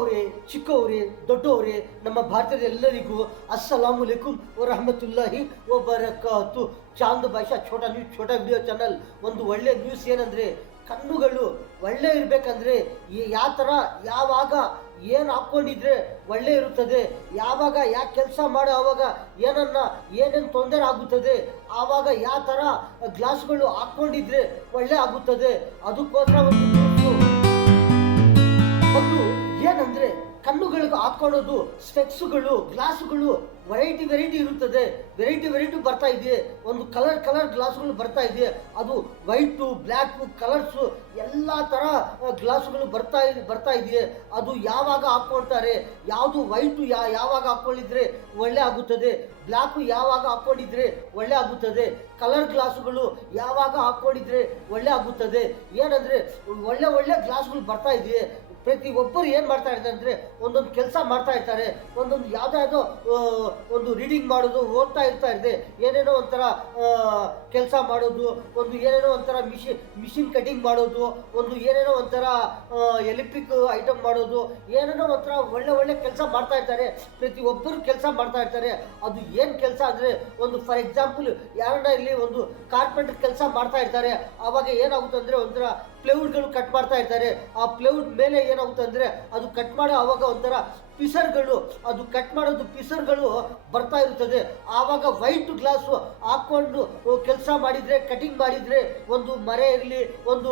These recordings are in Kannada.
ದೊಡ್ಡವರೇ, ಚಿಕ್ಕವರೇ, ದೊಡ್ಡವರೇ, ನಮ್ಮ ಭಾರತದ ಎಲ್ಲರಿಗೂ ಅಸ್ಸಲಾಮು ಅಲೈಕುಂ ವರಹಮತುಲ್ಲಾಹಿ ವಬರಕಾತು. ಚಾಂದ್ ಭಾಷಾ ಛೋಟಾ ನ್ಯೂಸ್, ಛೋಟಾ ವಿಡಿಯೋ ಚಾನಲ್. ಒಂದು ಒಳ್ಳೆ ನ್ಯೂಸ್ ಏನಂದರೆ, ಕಣ್ಣುಗಳು ಒಳ್ಳೆ ಇರಬೇಕಂದ್ರೆ ಯಾವ ಥರ ಯಾವಾಗ ಏನು ಹಾಕ್ಕೊಂಡಿದ್ರೆ ಒಳ್ಳೆ ಇರುತ್ತದೆ, ಯಾವಾಗ ಯಾಕೆ ಕೆಲಸ ಮಾಡೋ ಆವಾಗ ಏನೇನು ತೊಂದರೆ ಆಗುತ್ತದೆ, ಆವಾಗ ಯಾವ ಥರ ಗ್ಲಾಸ್ಗಳು ಹಾಕ್ಕೊಂಡಿದ್ರೆ ಒಳ್ಳೆ ಆಗುತ್ತದೆ. ಅದಕ್ಕೋಸ್ಕರ ಒಂದು ನ್ಯೂಸು. ಮತ್ತು ಏನಂದರೆ, ಕಣ್ಣುಗಳಿಗೆ ಹಾಕ್ಕೊಳ್ಳೋದು ಸ್ಪೆಕ್ಸುಗಳು, ಗ್ಲಾಸುಗಳು ವೆರೈಟಿ ಇರುತ್ತದೆ. ವೆರೈಟಿ ಬರ್ತಾ ಇದೆ. ಒಂದು ಕಲರ್ ಗ್ಲಾಸ್ಗಳು ಬರ್ತಾ ಇದೆ. ಅದು ವೈಟು, ಬ್ಲ್ಯಾಕು, ಕಲರ್ಸು ಎಲ್ಲ ಥರ ಗ್ಲಾಸುಗಳು ಬರ್ತಾ ಇದೆ. ಅದು ಯಾವಾಗ ಹಾಕ್ಕೊಳ್ತಾರೆ, ಯಾವುದು ವೈಟು ಯಾವಾಗ ಹಾಕ್ಕೊಂಡಿದ್ರೆ ಒಳ್ಳೆ ಆಗುತ್ತದೆ, ಬ್ಲ್ಯಾಕು ಯಾವಾಗ ಹಾಕ್ಕೊಂಡಿದ್ರೆ ಒಳ್ಳೆ ಆಗುತ್ತದೆ, ಕಲರ್ ಗ್ಲಾಸುಗಳು ಯಾವಾಗ ಹಾಕ್ಕೊಂಡಿದ್ರೆ ಒಳ್ಳೆ ಆಗುತ್ತದೆ. ಏನಂದರೆ ಒಳ್ಳೆ ಗ್ಲಾಸ್ಗಳು ಬರ್ತಾ ಇದೆ. ಪ್ರತಿಯೊಬ್ಬರು ಏನು ಮಾಡ್ತಾ ಇರ್ತಾರೆ ಅಂದರೆ, ಒಂದೊಂದು ಕೆಲಸ ಮಾಡ್ತಾ ಇರ್ತಾರೆ, ಒಂದೊಂದು ಯಾವುದೋ ಒಂದು ರೀಡಿಂಗ್ ಮಾಡೋದು, ಓದ್ತಾ ಇದೆ, ಏನೇನೋ ಒಂಥರ ಕೆಲಸ ಮಾಡೋದು, ಒಂದು ಏನೇನೋ ಒಂಥರ ಮಿಷಿನ್ ಕಟಿಂಗ್ ಮಾಡೋದು, ಒಂದು ಏನೇನೋ ಒಂಥರ ಎಲೆಕ್ಟ್ರಿಕ್ ಐಟಮ್ ಮಾಡೋದು, ಏನೇನೋ ಒಂಥರ ಒಳ್ಳೆ ಕೆಲಸ ಮಾಡ್ತಾ ಇರ್ತಾರೆ. ಪ್ರತಿಯೊಬ್ಬರು ಕೆಲಸ ಮಾಡ್ತಾ ಇರ್ತಾರೆ. ಅದು ಏನು ಕೆಲಸ ಅಂದರೆ, ಒಂದು ಫಾರ್ ಎಕ್ಸಾಂಪಲ್ ಯಾರನ್ನ ಇಲ್ಲಿ ಒಂದು ಕಾರ್ಪೆಂಟರ್ ಕೆಲಸ ಮಾಡ್ತಾ ಇರ್ತಾರೆ. ಆವಾಗ ಏನಾಗುತ್ತೆ ಅಂದರೆ, ಒಂಥರ ಪ್ಲೈವುಡ್ಗಳು ಕಟ್ ಮಾಡ್ತಾ ಇರ್ತಾರೆ. ಆ ಪ್ಲೈವುಡ್ ಮೇಲೆ ಏನಾಗುತ್ತೆ ಅಂದರೆ, ಅದು ಕಟ್ ಮಾಡೋ ಆವಾಗ ಒಂಥರ ಪಿಸರ್ಗಳು, ಅದು ಕಟ್ ಮಾಡೋದು ಪಿಸರ್ಗಳು ಬರ್ತಾ ಇರುತ್ತದೆ. ಆವಾಗ ವೈಟ್ ಗ್ಲಾಸು ಹಾಕ್ಕೊಂಡು ಕೆಲಸ ಮಾಡಿದರೆ, ಕಟಿಂಗ್ ಮಾಡಿದರೆ, ಒಂದು ಮರ ಇರಲಿ, ಒಂದು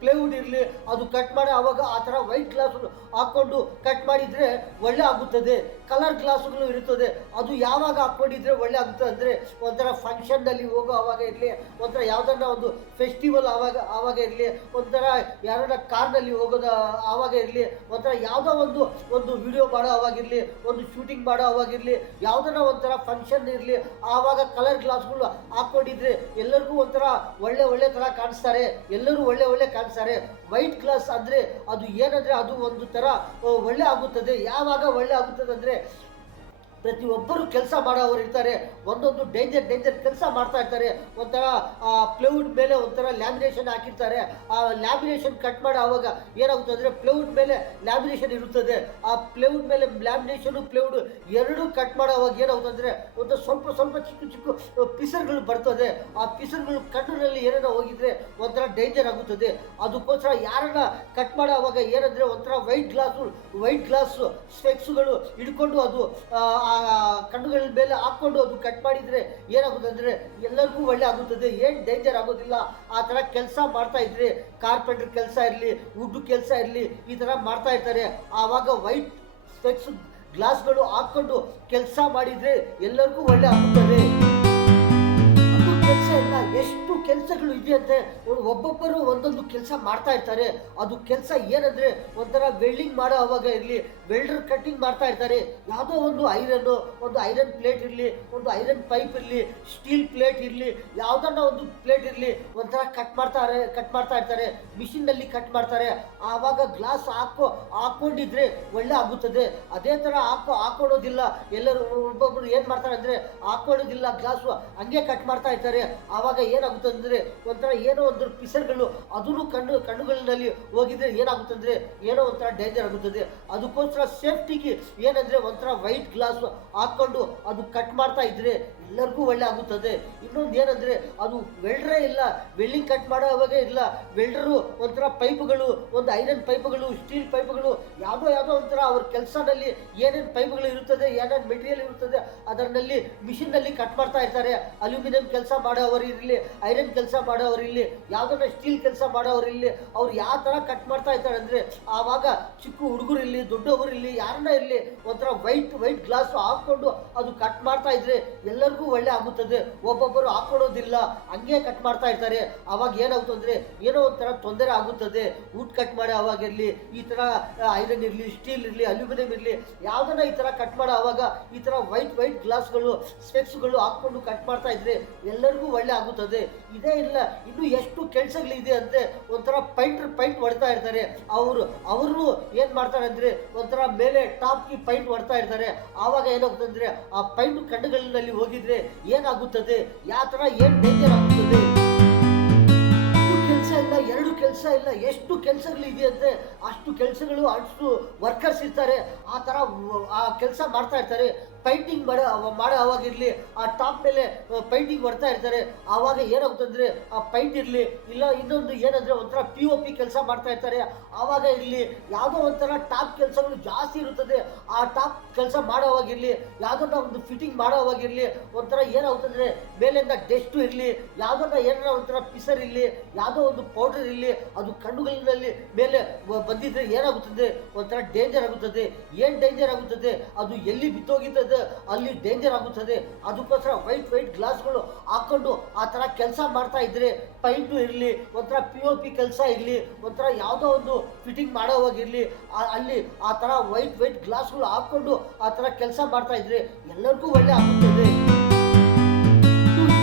ಪ್ಲೈವುಡ್ ಇರಲಿ, ಅದು ಕಟ್ ಮಾಡಿ ಆವಾಗ ಆ ಥರ ವೈಟ್ ಗ್ಲಾಸು ಹಾಕ್ಕೊಂಡು ಕಟ್ ಮಾಡಿದರೆ ಒಳ್ಳೆ ಆಗುತ್ತದೆ. ಕಲರ್ ಗ್ಲಾಸುಗಳು ಇರುತ್ತದೆ, ಅದು ಯಾವಾಗ ಹಾಕ್ಕೊಂಡಿದ್ರೆ ಒಳ್ಳೆ ಆಗುತ್ತದೆ ಅಂದರೆ, ಒಂಥರ ಫಂಕ್ಷನ್ನಲ್ಲಿ ಹೋಗೋ ಆವಾಗ ಇರಲಿ, ಒಂಥರ ಯಾವುದನ್ನ ಒಂದು ಫೆಸ್ಟಿವಲ್ ಆವಾಗ ಇರಲಿ, ಒಂಥರ ಯಾರನ್ನ ಕಾರ್ನಲ್ಲಿ ಹೋಗೋದು ಆವಾಗ ಇರಲಿ, ಒಂಥರ ಯಾವುದೋ ಒಂದು ವಿಡಿಯೋ ಮಾಡೋ ಅವಾಗಿರಲಿ, ಒಂದು ಶೂಟಿಂಗ್ ಮಾಡೋ ಅವಾಗಿರಲಿ, ಯಾವುದನ್ನ ಒಂಥರ ಫಂಕ್ಷನ್ ಇರಲಿ, ಆವಾಗ ಕಲರ್ ಗ್ಲಾಸ್ಗಳು ಹಾಕ್ಕೊಂಡಿದ್ರೆ ಎಲ್ಲರಿಗೂ ಒಂಥರ ಒಳ್ಳೆ ಥರ ಕಾಣಿಸ್ತಾರೆ. ಎಲ್ಲರೂ ಒಳ್ಳೆ ಕಾಣಿಸ್ತಾರೆ. ವೈಟ್ ಗ್ಲಾಸ್ ಅಂದರೆ ಅದು ಏನಂದರೆ, ಅದು ಒಂದು ಥರ ಒಳ್ಳೆ ಆಗುತ್ತದೆ. ಯಾವಾಗ ಒಳ್ಳೆ ಆಗುತ್ತದೆ ಅಂದರೆ, ಪ್ರತಿಯೊಬ್ಬರು ಕೆಲಸ ಮಾಡೋರು ಇರ್ತಾರೆ, ಒಂದೊಂದು ಡೇಂಜರ್ ಕೆಲಸ ಮಾಡ್ತಾ ಇರ್ತಾರೆ. ಒಂಥರ ಪ್ಲೈವುಡ್ ಮೇಲೆ ಒಂಥರ ಲ್ಯಾಮಿನೇಷನ್ ಹಾಕಿರ್ತಾರೆ. ಆ ಲ್ಯಾಮಿನೇಷನ್ ಕಟ್ ಮಾಡೋ ಆವಾಗ ಏನಾಗುತ್ತೆ ಅಂದರೆ, ಪ್ಲೈವುಡ್ ಮೇಲೆ ಲ್ಯಾಮಿನೇಷನ್ ಇರುತ್ತದೆ. ಆ ಪ್ಲೈವುಡ್ ಮೇಲೆ ಲ್ಯಾಮಿನೇಷನು ಪ್ಲೈವುಡ್ ಎರಡೂ ಕಟ್ ಮಾಡೋ ಆವಾಗ ಏನಾಗುತ್ತೆ ಅಂದರೆ, ಒಂದು ಸ್ವಲ್ಪ ಚಿಕ್ಕ ಪಿಸರ್ಗಳು ಬರ್ತದೆ. ಆ ಪಿಸರ್ಗಳು ಕಣ್ಣಿನಲ್ಲಿ ಏನೇನೋ ಹೋಗಿದ್ರೆ ಒಂಥರ ಡೇಂಜರ್ ಆಗುತ್ತದೆ. ಅದಕ್ಕೋಸ್ಕರ ಯಾರನ್ನ ಕಟ್ ಮಾಡೋ ಆವಾಗ ಏನಂದರೆ, ಒಂಥರ ವೈಟ್ ಗ್ಲಾಸು ಸ್ಪೆಕ್ಸುಗಳು ಹಿಡ್ಕೊಂಡು ಅದು ಕಣ್ಣುಗಳ ಮೇಲೆ ಹಾಕ್ಕೊಂಡು ಅದು ಕಟ್ ಮಾಡಿದರೆ ಏನಾಗುತ್ತೆ ಅಂದರೆ ಎಲ್ಲರಿಗೂ ಒಳ್ಳೆ ಆಗುತ್ತದೆ. ಏನು ಡೇಂಜರ್ ಆಗೋದಿಲ್ಲ. ಆ ಥರ ಕೆಲಸ ಮಾಡ್ತಾ ಇದ್ರೆ, ಕಾರ್ಪೆಂಟರ್ ಕೆಲಸ ಇರಲಿ, ವುಡ್ ಕೆಲಸ ಇರಲಿ, ಈ ಥರ ಮಾಡ್ತಾ ಇರ್ತಾರೆ. ಆವಾಗ ವೈಟ್ ಸ್ಪೆಕ್ಸ್ ಗ್ಲಾಸ್ಗಳು ಹಾಕ್ಕೊಂಡು ಕೆಲಸ ಮಾಡಿದರೆ ಎಲ್ಲರಿಗೂ ಒಳ್ಳೆ ಆಗುತ್ತದೆ. ಕೆಲಸ ಇಲ್ಲ, ಎಷ್ಟು ಕೆಲಸಗಳು ಇದೆಯಂತೆ. ಒಬ್ಬೊಬ್ಬರು ಒಂದೊಂದು ಕೆಲಸ ಮಾಡ್ತಾ ಇರ್ತಾರೆ. ಅದು ಕೆಲಸ ಏನಂದರೆ, ಒಂಥರ ವೆಲ್ಡಿಂಗ್ ಮಾಡೋ ಅವಾಗ ಇರಲಿ, ವೆಲ್ಡರ್ ಕಟ್ಟಿಂಗ್ ಮಾಡ್ತಾ ಇರ್ತಾರೆ. ಯಾವುದೋ ಒಂದು ಐರನ್ ಪ್ಲೇಟ್ ಇರಲಿ, ಒಂದು ಐರನ್ ಪೈಪ್ ಇರಲಿ, ಸ್ಟೀಲ್ ಪ್ಲೇಟ್ ಇರಲಿ, ಯಾವುದನ್ನ ಒಂದು ಪ್ಲೇಟ್ ಇರಲಿ, ಒಂಥರ ಕಟ್ ಮಾಡ್ತಾ ಇರ್ತಾರೆ. ಮಿಷಿನ್ನಲ್ಲಿ ಕಟ್ ಮಾಡ್ತಾರೆ. ಆವಾಗ ಗ್ಲಾಸ್ ಹಾಕ್ಕೊಂಡಿದ್ರೆ ಒಳ್ಳೆ ಆಗುತ್ತದೆ. ಅದೇ ಥರ ಹಾಕೊಳ್ಳೋದಿಲ್ಲ. ಎಲ್ಲರೂ ಒಬ್ಬೊಬ್ಬರು ಏನು ಮಾಡ್ತಾರೆ ಅಂದರೆ, ಹಾಕೊಳ್ಳೋದಿಲ್ಲ, ಗ್ಲಾಸು ಹಂಗೆ ಕಟ್ ಮಾಡ್ತಾ ಇರ್ತಾರೆ. ಆವಾಗ ಏನಾಗುತ್ತೆ ಅಂದರೆ, ಒಂಥರ ಏನೋ ಒಂದು ಪಿಸರ್ಗಳು ಅದನ್ನು ಕಣ್ಣುಗಳಲ್ಲಿ ಹೋಗಿದ್ರೆ ಏನಾಗುತ್ತೆ ಅಂದರೆ, ಏನೋ ಒಂಥರ ಡೇಂಜರ್ ಆಗುತ್ತದೆ. ಅದಕ್ಕೋಸ್ಕರ ಸೇಫ್ಟಿಗೆ ಏನಂದರೆ, ಒಂಥರ ವೈಟ್ ಗ್ಲಾಸ್ ಹಾಕ್ಕೊಂಡು ಅದು ಕಟ್ ಮಾಡ್ತಾ ಇದ್ರೆ ಎಲ್ಲರಿಗೂ ಒಳ್ಳೆ ಆಗುತ್ತದೆ. ಇನ್ನೊಂದು ಏನಂದರೆ, ಅದು ವೆಲ್ಡರೇ ಇಲ್ಲ, ವೆಲ್ಡಿಂಗ್ ಕಟ್ ಮಾಡೋ ಅವಾಗೇ ಇಲ್ಲ. ವೆಲ್ಡರು ಒಂಥರ ಪೈಪ್ಗಳು, ಒಂದು ಐರನ್ ಪೈಪ್ಗಳು, ಸ್ಟೀಲ್ ಪೈಪ್ಗಳು, ಯಾವುದೋ ಒಂಥರ ಅವ್ರ ಕೆಲಸದಲ್ಲಿ ಏನೇನು ಪೈಪ್ಗಳು ಇರುತ್ತದೆ, ಏನೇನು ಮೆಟೀರಿಯಲ್ ಇರುತ್ತದೆ, ಅದರಲ್ಲಿ ಮಿಷಿನ್ನಲ್ಲಿ ಕಟ್ ಮಾಡ್ತಾ ಇರ್ತಾರೆ. ಅಲ್ಯೂಮಿನಿಯಂ ಕೆಲಸ ಮಾಡೋರು ಇರಲಿ, ಐರನ್ ಕೆಲಸ ಮಾಡೋರು ಇರಲಿ, ಯಾವುದನ್ನ ಸ್ಟೀಲ್ ಕೆಲಸ ಮಾಡೋರು ಇರಲಿ, ಅವ್ರು ಯಾವ ಥರ ಕಟ್ ಮಾಡ್ತಾ ಇರ್ತಾರೆ ಅಂದರೆ, ಆವಾಗ ಚಿಕ್ಕ ಹುಡುಗರು ಇರಲಿ, ದೊಡ್ಡವರು ಇರಲಿ, ಯಾರನ್ನ ಇರಲಿ, ಒಂಥರ ವೈಟ್ ಗ್ಲಾಸ್ ಹಾಕ್ಕೊಂಡು ಅದು ಕಟ್ ಮಾಡ್ತಾ ಇದ್ರೆ ಎಲ್ಲರಿಗೂ ಒಳ್ಳೆ ಆಗುತ್ತದೆ. ಒಬ್ಬೊಬ್ಬರು ಹಾಕೊಳ್ಳೋದಿಲ್ಲ, ಹಂಗೆ ಕಟ್ ಮಾಡ್ತಾ ಇರ್ತಾರೆ. ಆವಾಗ ಏನಾಗುತ್ತೆ ಅಂದರೆ, ಏನೋ ಒಂಥರ ತೊಂದರೆ ಆಗುತ್ತದೆ. ವುಡ್ ಕಟ್ ಮಾಡೋ ಅವಾಗಿರಲಿ, ಈ ಥರ ಐರನ್ ಇರಲಿ, ಸ್ಟೀಲ್ ಇರಲಿ, ಅಲ್ಯೂಮಿನಿಯಂ ಇರಲಿ, ಯಾವುದನ್ನ ಈ ಥರ ಕಟ್ ಮಾಡೋ ಆವಾಗ ಈ ಥರ ವೈಟ್ ಗ್ಲಾಸ್ಗಳು, ಸ್ಪೆಕ್ಸ್ಗಳು ಹಾಕ್ಕೊಂಡು ಕಟ್ ಮಾಡ್ತಾ ಇದ್ರೆ ಎಲ್ಲರಿಗೂ ಒಳ್ಳೆ ಆಗುತ್ತದೆ. ಇದೇ ಇಲ್ಲ, ಇನ್ನು ಎಷ್ಟು ಕೆಲಸಗಳಿದೆ ಅಂದರೆ, ಒಂಥರ ಪೈಂಟ್ ಹೊಡ್ತಾ ಇರ್ತಾರೆ. ಅವರು ಏನು ಮಾಡ್ತಾರೆ ಅಂದರೆ, ಒಂಥರ ಮೇಲೆ ಟಾಪ್ಗೆ ಪೈಂಟ್ ಹೊಡ್ತಾ ಇರ್ತಾರೆ. ಆವಾಗ ಏನಾಗುತ್ತೆ ಅಂದರೆ, ಆ ಪೈಂಟ್ ಕಣ್ಣುಗಳಲ್ಲಿ ಹೋಗಿದ್ರೆ ಏನಾಗುತ್ತದೆ, ಯಾವ ಥರ ಏನು ಡೇಂಜರ್ ಆಗುತ್ತದೆ. ಕೆಲಸ ಇಲ್ಲ, ಎರಡು ಕೆಲಸ ಕೆಲಸ ಇಲ್ಲ, ಎಷ್ಟು ಕೆಲಸಗಳಿದೆಯಂತೆ ಅಷ್ಟು ಕೆಲಸಗಳು, ಅಷ್ಟು ವರ್ಕರ್ಸ್ ಇರ್ತಾರೆ, ಆ ಥರ ಆ ಕೆಲಸ ಮಾಡ್ತಾ ಇರ್ತಾರೆ. ಪೈಂಟಿಂಗ್ ಮಾಡೋ ಅವಾಗಿರಲಿ, ಆ ಟಾಪ್ ಮೇಲೆ ಪೈಂಟಿಂಗ್ ಮಾಡ್ತಾ ಇರ್ತಾರೆ. ಆವಾಗ ಏನಾಗುತ್ತಂದರೆ ಆ ಪೈಂಟ್ ಇರಲಿ, ಇಲ್ಲ ಇನ್ನೊಂದು ಏನಂದರೆ ಒಂಥರ POP ಕೆಲಸ ಮಾಡ್ತಾ ಇರ್ತಾರೆ. ಆವಾಗ ಇರಲಿ ಯಾವುದೋ ಒಂಥರ ಟಾಪ್ ಕೆಲಸಗಳು ಜಾಸ್ತಿ ಇರುತ್ತದೆ. ಆ ಟಾಪ್ ಕೆಲಸ ಮಾಡೋವಾಗಿರಲಿ, ಯಾವುದನ್ನ ಒಂದು ಫಿಟ್ಟಿಂಗ್ ಮಾಡೋವಾಗಿರಲಿ, ಒಂಥರ ಏನಾಗುತ್ತಂದರೆ ಮೇಲಿಂದ ಡೆಸ್ಟು ಇರಲಿ, ಯಾವುದನ್ನ ಏನಾರ ಒಂಥರ ಪಿಸರ್ ಇರಲಿ, ಯಾವುದೋ ಒಂದು ಪೌಡರ್ ಇರಲಿ, ಅದು ಕಣ್ಣುಗಳಲ್ಲಿ ಮೇಲೆ ಬಂದಿದ್ರೆ ಏನಾಗುತ್ತದೆ, ಒಂಥರ ಡೇಂಜರ್ ಆಗುತ್ತದೆ. ಏನು ಡೇಂಜರ್ ಆಗುತ್ತದೆ, ಅದು ಎಲ್ಲಿ ಬಿತ್ತೋಗಿತ್ತದೆ ಅಲ್ಲಿ ಡೇಂಜರ್ ಆಗುತ್ತದೆ. ಅದಕ್ಕೋಸ್ಕರ ವೈಟ್ ಗ್ಲಾಸ್ಗಳು ಹಾಕೊಂಡು ಆ ಥರ ಕೆಲಸ ಮಾಡ್ತಾ ಇದ್ರೆ, ಪೈಂಟು ಇರಲಿ, ಒಂಥರ POP ಕೆಲಸ ಇರಲಿ, ಒಂಥರ ಯಾವುದೋ ಒಂದು ಫಿಟ್ಟಿಂಗ್ ಮಾಡೋವಾಗಿರಲಿ, ಅಲ್ಲಿ ಆ ಥರ ವೈಟ್ ಗ್ಲಾಸ್ಗಳು ಹಾಕ್ಕೊಂಡು ಆ ಥರ ಕೆಲಸ ಮಾಡ್ತಾ ಇದ್ರೆ ಎಲ್ಲರಿಗೂ ಒಳ್ಳೆ ಆಗುತ್ತದೆ.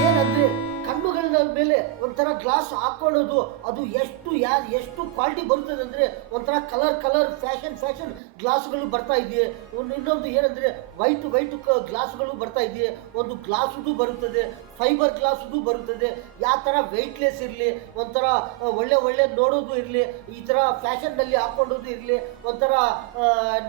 ಏನಂದ್ರೆ ಕಣ್ಣುಗಳ ಮೇಲೆ ಒಂಥರ ಗ್ಲಾಸ್ ಹಾಕೊಳ್ಳೋದು, ಅದು ಎಷ್ಟು ಕ್ವಾಲಿಟಿ ಬರುತ್ತದೆ ಅಂದರೆ ಒಂಥರ ಕಲರ್ ಫ್ಯಾಷನ್ ಗ್ಲಾಸ್ಗಳು ಬರ್ತಾ ಇದೆಯೇ. ಇನ್ನೊಂದು ಏನಂದರೆ ವೈಟ್ ಗ್ಲಾಸ್ಗಳು ಬರ್ತಾ ಇದೆಯೇ. ಒಂದು ಗ್ಲಾಸುದು ಬರುತ್ತದೆ, ಫೈಬರ್ ಗ್ಲಾಸುದು ಬರುತ್ತದೆ. ಯಾವ ಥರ ವೆಯ್ಟ್ಲೆಸ್ ಇರಲಿ, ಒಂಥರ ಒಳ್ಳೆ ನೋಡೋದು ಇರಲಿ, ಈ ಥರ ಫ್ಯಾಷನ್ನಲ್ಲಿ ಹಾಕ್ಕೊಳ್ಳೋದು ಇರಲಿ, ಒಂಥರ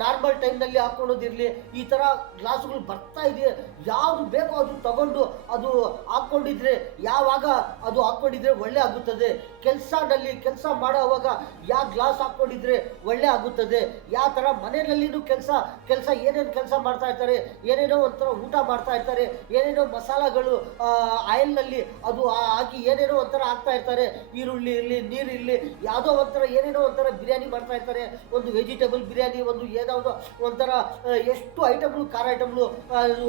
ನಾರ್ಮಲ್ ಟೈಮ್ನಲ್ಲಿ ಹಾಕ್ಕೊಳ್ಳೋದು ಇರಲಿ, ಈ ಥರ ಗ್ಲಾಸ್ಗಳು ಬರ್ತಾ ಇದೆ. ಯಾವುದು ಬೇಕೋ ಅದು ತಗೊಂಡು ಅದು ಹಾಕ್ಕೊಂಡಿದ್ರೆ, ಯಾವಾಗ ಅದು ಹಾಕ್ಕೊಂಡಿದ್ರೆ ಒಳ್ಳೆ ಆಗುತ್ತದೆ. ಕೆಲಸ ಮಾಡುವಾಗ ಯಾವ ಗ್ಲಾಸ್ ಹಾಕ್ಕೊಂಡಿದ್ರೆ ಒಳ್ಳೆ ಆಗುತ್ತದೆ. ಯಾವ ಥರ ಮನೆಯಲ್ಲಿನೂ ಕೆಲಸ ಏನೇನು ಕೆಲಸ ಮಾಡ್ತಾ ಇರ್ತಾರೆ, ಏನೇನೋ ಒಂಥರ ಊಟ ಮಾಡ್ತಾ ಇರ್ತಾರೆ, ಏನೇನೋ ಮಸಾಲಗಳು ಆಯಿಲ್ನಲ್ಲಿ ಅದು ಹಾಕಿ ಏನೇನೋ ಒಂಥರ ಹಾಕ್ತಾ ಇರ್ತಾರೆ. ಈರುಳ್ಳಿ ಇರಲಿ, ನೀರಿರಲಿ, ಯಾವುದೋ ಒಂಥರ ಏನೇನೋ ಒಂಥರ ಬಿರಿಯಾನಿ ಮಾಡ್ತಾ ಇರ್ತಾರೆ. ಒಂದು ವೆಜಿಟೇಬಲ್ ಬಿರಿಯಾನಿ, ಒಂದು ಯಾವುದೋ ಒಂಥರ ಎಷ್ಟು ಐಟಮ್ಗಳು, ಖಾರ ಐಟಮ್ಗಳು ಅದು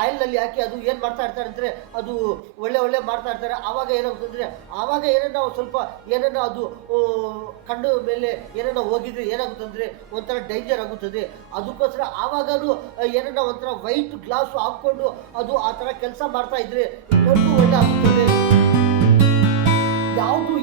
ಆಯಿಲ್ನಲ್ಲಿ ಹಾಕಿ ಅದು ಏನು ಮಾಡ್ತಾ ಇರ್ತಾರೆ ಅಂದರೆ ಅದು ಒಳ್ಳೆ ಮಾಡ್ತಾ ಇರ್ತಾರೆ. ಆವಾಗ ಏನಾಗುತ್ತಂದರೆ, ಆವಾಗ ಏನೇನೋ ಸ್ವಲ್ಪ ಏನೇನೋ ಅದು ಕಣ್ಣು ಮೇಲೆ ಏನೇನೋ ಹೋಗಿದ್ರೆ ಏನಾಗುತ್ತಂದರೆ ಒಂಥರ ಡೇಂಜರ್ ಆಗುತ್ತದೆ. ಅದಕ್ಕೋಸ್ಕರ ಆವಾಗಲೂ ಏನೇನೋ ಒಂಥರ ವೈಟ್ ಗ್ಲಾಸು ಹಾಕ್ಕೊಂಡು ಅದು ಆ ಥರ ಕೆಲಸ ಮಾಡ್ತಾ ಇದ್ರೆ ಎಲ್ಲರಿಗೂ ಒಳ್ಳೆ ಆಗುತ್ತದೆ.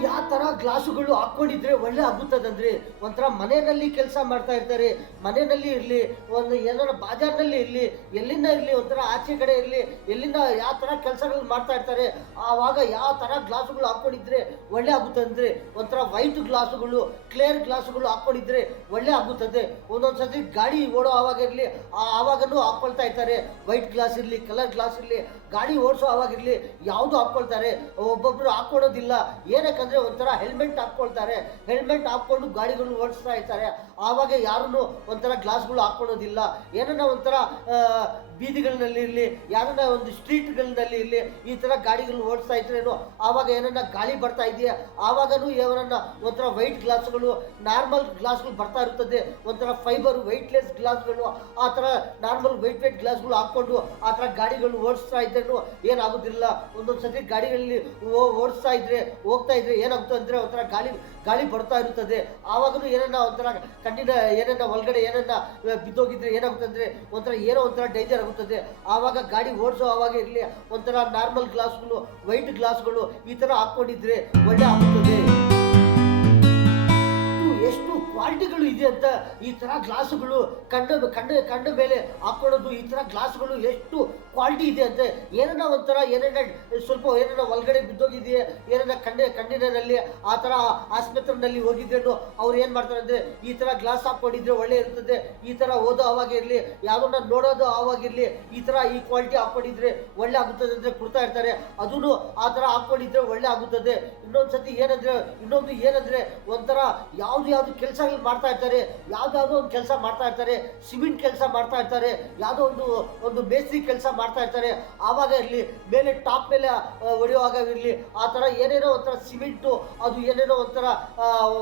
ಯಾವ ಥರ ಗ್ಲಾಸುಗಳು ಹಾಕ್ಕೊಂಡಿದ್ರೆ ಒಳ್ಳೆ ಆಗುತ್ತದಂದರೆ, ಒಂಥರ ಮನೆಯಲ್ಲಿ ಕೆಲಸ ಮಾಡ್ತಾ ಇರ್ತಾರೆ, ಮನೆಯಲ್ಲಿ ಇರಲಿ, ಒಂದು ಏನಾರ ಬಾಜಾರ್ನಲ್ಲಿ ಇರಲಿ, ಎಲ್ಲಿಂದ ಇರಲಿ, ಒಂಥರ ಆಚೆ ಕಡೆ ಇರಲಿ, ಎಲ್ಲಿಂದ ಯಾವ ಥರ ಕೆಲಸಗಳು ಮಾಡ್ತಾ ಇರ್ತಾರೆ, ಆವಾಗ ಯಾವ ಥರ ಗ್ಲಾಸುಗಳು ಹಾಕ್ಕೊಂಡಿದ್ರೆ ಒಳ್ಳೆ ಆಗುತ್ತಂದರೆ ಒಂಥರ ವೈಟ್ ಗ್ಲಾಸುಗಳು, ಕ್ಲಿಯರ್ ಗ್ಲಾಸುಗಳು ಹಾಕ್ಕೊಂಡಿದ್ರೆ ಒಳ್ಳೆ ಆಗುತ್ತದೆ. ಒಂದೊಂದು ಸತಿ ಗಾಡಿ ಓಡೋ ಆವಾಗ ಇರಲಿ, ಆವಾಗನೂ ಹಾಕ್ಕೊಳ್ತಾ ಇರ್ತಾರೆ. ವೈಟ್ ಗ್ಲಾಸ್ ಇರಲಿ, ಕಲರ್ ಗ್ಲಾಸ್ ಇರಲಿ, ಗಾಡಿ ಓಡಿಸೋ ಆವಾಗಿರಲಿ ಯಾವುದು ಹಾಕ್ಕೊಳ್ತಾರೆ. ಒಬ್ಬೊಬ್ಬರು ಹಾಕ್ಕೊಳ್ಳೋದಿಲ್ಲ, ಏನಕ್ಕಂದರೆ ಒಂಥರ ಹೆಲ್ಮೆಟ್ ಹಾಕ್ಕೊಳ್ತಾರೆ. ಹೆಲ್ಮೆಟ್ ಹಾಕ್ಕೊಂಡು ಗಾಡಿಗಳು ಓಡಿಸ್ತಾ ಇರ್ತಾರೆ. ಆವಾಗ ಯಾರನ್ನು ಒಂಥರ ಗ್ಲಾಸ್ಗಳು ಹಾಕ್ಕೊಳ್ಳೋದಿಲ್ಲ. ಏನನ್ನ ಒಂಥರ ಬೀದಿಗಳಲ್ಲಿ ಇರಲಿ, ಯಾರನ್ನ ಒಂದು ಸ್ಟ್ರೀಟ್ಗಳಲ್ಲಿ ಇರಲಿ, ಈ ಥರ ಗಾಡಿಗಳು ಓಡಿಸ್ತಾ ಇದ್ರೇನು ಆವಾಗ ಏನನ್ನ ಗಾಳಿ ಬರ್ತಾ ಇದೆಯಾ, ಆವಾಗನೂ ಏನನ್ನ ಒಂಥರ ವೈಟ್ ಗ್ಲಾಸ್ಗಳು, ನಾರ್ಮಲ್ ಗ್ಲಾಸ್ಗಳು ಬರ್ತಾ ಇರ್ತದೆ. ಒಂಥರ ಫೈಬರ್ ವೆಯ್ಟ್ಲೆಸ್ ಗ್ಲಾಸ್ಗಳು, ಆ ಥರ ನಾರ್ಮಲ್ ವೈಟ್ ಗ್ಲಾಸ್ಗಳು ಹಾಕ್ಕೊಂಡು ಆ ಥರ ಗಾಡಿಗಳು ಓಡಿಸ್ತಾ ಇದ್ರೇನು ಏನಾಗೋದಿಲ್ಲ. ಒಂದೊಂದು ಸತಿ ಗಾಡಿಗಳಲ್ಲಿ ಹೋಗ್ತಾ ಇದ್ರೆ ಏನಾಗುತ್ತೆ ಅಂದರೆ ಒಂಥರ ಗಾಳಿ ಬರ್ತಾ ಇರುತ್ತದೆ. ಆವಾಗಲೂ ಏನನ್ನ ಒಂಥರ ಕಣ್ಣಿನ ಏನನ್ನ ಒಳಗಡೆ ಏನನ್ನ ಬಿದ್ದೋಗಿದ್ರೆ ಏನಾಗುತ್ತೆ ಅಂದರೆ ಒಂಥರ ಡೇಂಜರ್ ಆಗುತ್ತದೆ. ಆವಾಗ ಗಾಡಿ ಓಡಿಸೋ ಆವಾಗ ಇರಲಿ, ಒಂಥರ ನಾರ್ಮಲ್ ಗ್ಲಾಸ್ಗಳು, ವೈಟ್ ಗ್ಲಾಸ್ಗಳು ಈ ಥರ ಹಾಕ್ಕೊಂಡಿದ್ರೆ ಒಳ್ಳೆ ಆಗುತ್ತದೆ. ಎಷ್ಟು ಕ್ವಾಲಿಟಿಗಳು ಇದೆ ಅಂತ ಈ ಥರ ಗ್ಲಾಸುಗಳು ಕಣ್ಣ ಮೇಲೆ ಹಾಕ್ಕೊಳ್ಳೋದು, ಈ ಥರ ಗ್ಲಾಸ್ಗಳು ಎಷ್ಟು ಕ್ವಾಲಿಟಿ ಇದೆ ಅಂತ. ಏನನ್ನ ಒಂಥರ ಸ್ವಲ್ಪ ಒಳಗಡೆ ಬಿದ್ದೋಗಿದೆಯೇ, ಕಣ್ಣಿನಲ್ಲಿ ಆ ಥರ ಆಸ್ಪತ್ರೆಯಲ್ಲಿ ಹೋಗಿದ್ರೇನು ಅವ್ರು ಏನು ಮಾಡ್ತಾರೆ ಅಂದರೆ ಈ ಥರ ಗ್ಲಾಸ್ ಹಾಕ್ಕೊಂಡಿದ್ರೆ ಒಳ್ಳೆ ಇರ್ತದೆ. ಈ ಥರ ಓದೋ ಆವಾಗ ಇರಲಿ, ಯಾವುದನ್ನ ನೋಡೋದು ಆವಾಗಿರಲಿ, ಈ ಥರ ಈ ಕ್ವಾಲಿಟಿ ಹಾಕ್ಕೊಂಡಿದ್ರೆ ಒಳ್ಳೆ ಆಗುತ್ತದೆ ಅಂದರೆ ಕೊಡ್ತಾ ಇರ್ತಾರೆ. ಅದೂ ಆ ಥರ ಹಾಕ್ಕೊಂಡಿದ್ರೆ ಒಳ್ಳೆ ಆಗುತ್ತದೆ. ಇನ್ನೊಂದು ಏನಂದರೆ ಒಂಥರ ಯಾವುದು ಕೆಲಸಗಳು ಮಾಡ್ತಾ ಇರ್ತಾರೆ, ಯಾವುದಾವುದೋ ಒಂದು ಕೆಲಸ ಮಾಡ್ತಾ ಇರ್ತಾರೆ, ಸಿಮೆಂಟ್ ಕೆಲಸ ಮಾಡ್ತಾ ಇರ್ತಾರೆ, ಯಾವುದೋ ಒಂದು ಮೇಸ್ತ್ರಿ ಕೆಲಸ ಮಾಡ್ತಾ ಇರ್ತಾರೆ. ಆವಾಗ ಇರಲಿ, ಮೇಲೆ ಟಾಪ್ ಮೇಲೆ ಹೊಡೆಯುವಾಗ ಇರಲಿ, ಆ ಥರ ಏನೇನೋ ಒಂಥರ ಸಿಮೆಂಟು ಅದು ಏನೇನೋ ಒಂಥರ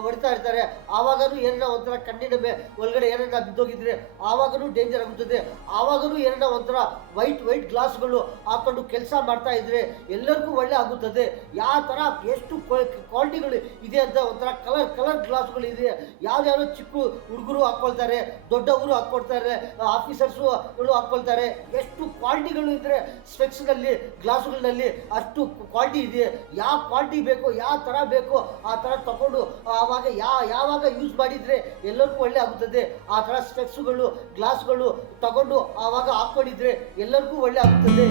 ಹೊಡಿತಾ ಇರ್ತಾರೆ. ಆವಾಗಲೂ ಏನೇನೋ ಒಂಥರ ಕಣ್ಣಿನ ಒಳಗಡೆ ಏನೇನ ಬಿದ್ದೋಗಿದ್ರೆ ಆವಾಗಲೂ ಡೇಂಜರ್ ಆಗುತ್ತದೆ. ಆವಾಗಲೂ ಏನೇನೋ ಒಂಥರ ವೈಟ್ ಗ್ಲಾಸ್ಗಳು ಹಾಕೊಂಡು ಕೆಲಸ ಮಾಡ್ತಾ ಇದ್ರೆ ಎಲ್ಲರಿಗೂ ಒಳ್ಳೆ ಆಗುತ್ತದೆ. ಯಾವ ಥರ ಎಷ್ಟು ಕ್ವಾಲಿಟಿಗಳು ಇದೆ ಅಂತ ಒಂಥರ ಕಲರ್ ಗ್ಲಾಸ್ಗಳು ಇದೆ. ಯಾವ್ದಾದ್ರು ಚಿಕ್ಕ ಹುಡುಗರು ಹಾಕ್ಕೊಳ್ತಾರೆ, ದೊಡ್ಡವರು ಹಾಕ್ಕೊಳ್ತಾರೆ, ಆಫೀಸರ್ಸು ಹಾಕ್ಕೊಳ್ತಾರೆ. ಎಷ್ಟು ಕ್ವಾಲಿಟಿಗಳು ಇದ್ರೆ ಸ್ಪೆಕ್ಸ್ನಲ್ಲಿ, ಗ್ಲಾಸುಗಳಲ್ಲಿ ಅಷ್ಟು ಕ್ವಾಲಿಟಿ ಇದೆ. ಯಾವ ಕ್ವಾಲಿಟಿ ಬೇಕೋ, ಯಾವ ಥರ ಬೇಕೋ ಆ ಥರ ತಗೊಂಡು ಆವಾಗ ಯಾವಾಗ ಯೂಸ್ ಮಾಡಿದರೆ ಎಲ್ಲರಿಗೂ ಒಳ್ಳೆ ಆಗುತ್ತದೆ. ಆ ಥರ ಸ್ಪೆಕ್ಸುಗಳು, ಗ್ಲಾಸ್ಗಳು ತಗೊಂಡು ಆವಾಗ ಹಾಕ್ಕೊಂಡಿದ್ರೆ ಎಲ್ಲರಿಗೂ ಒಳ್ಳೆ ಆಗುತ್ತದೆ.